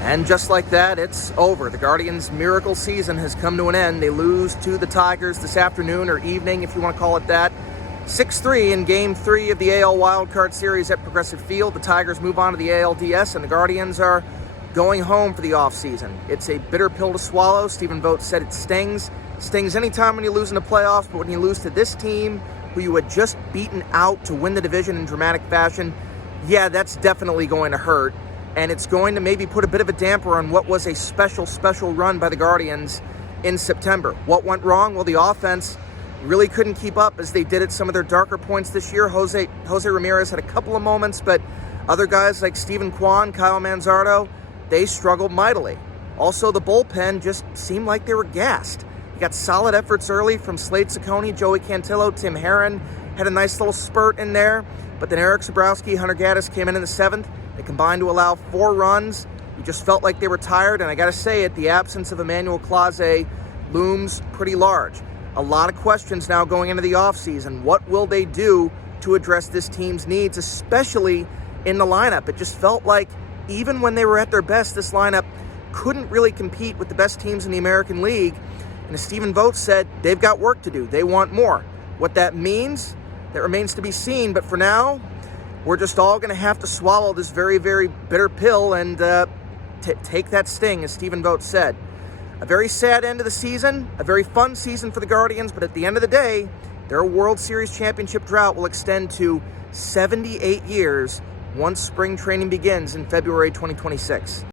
And just like that, it's over. The Guardians' miracle season has come to an end. They lose to the Tigers this afternoon, or evening if you want to call it that. 6-3 in Game 3 of the AL Wildcard Series at Progressive Field. The Tigers move on to the ALDS, and the Guardians are going home for the offseason. It's a bitter pill to swallow. Stephen Vogt said it stings. It stings anytime when you lose in the playoffs, but when you lose to this team, who you had just beaten out to win the division in dramatic fashion, yeah, that's definitely going to hurt. And it's going to maybe put a bit of a damper on what was a special run by the Guardians in September. What went wrong? Well, the offense really couldn't keep up as they did at some of their darker points this year. Jose Ramirez had a couple of moments, but other guys like Steven Kwan, Kyle Manzardo, they struggled mightily. Also, the bullpen just seemed like they were gassed. You got solid efforts early from Slade Ciccone, Joey Cantillo, Tim Herron had a nice little spurt in there, but then Eric Zabrowski, Hunter Gaddis came in the 7th. They combined to allow 4 runs. You just felt like they were tired, and I got to say it, the absence of Emmanuel Clase looms pretty large. A lot of questions now going into the offseason. What will they do to address this team's needs, especially in the lineup? It just felt like even when they were at their best, this lineup couldn't really compete with the best teams in the American League. And as Stephen Vogt said, they've got work to do. They want more. What that means, that remains to be seen. But for now, we're just all going to have to swallow this very, very bitter pill and take that sting, as Stephen Vogt said. A very sad end of the season, a very fun season for the Guardians, but at the end of the day, their World Series championship drought will extend to 78 years once spring training begins in February 2026.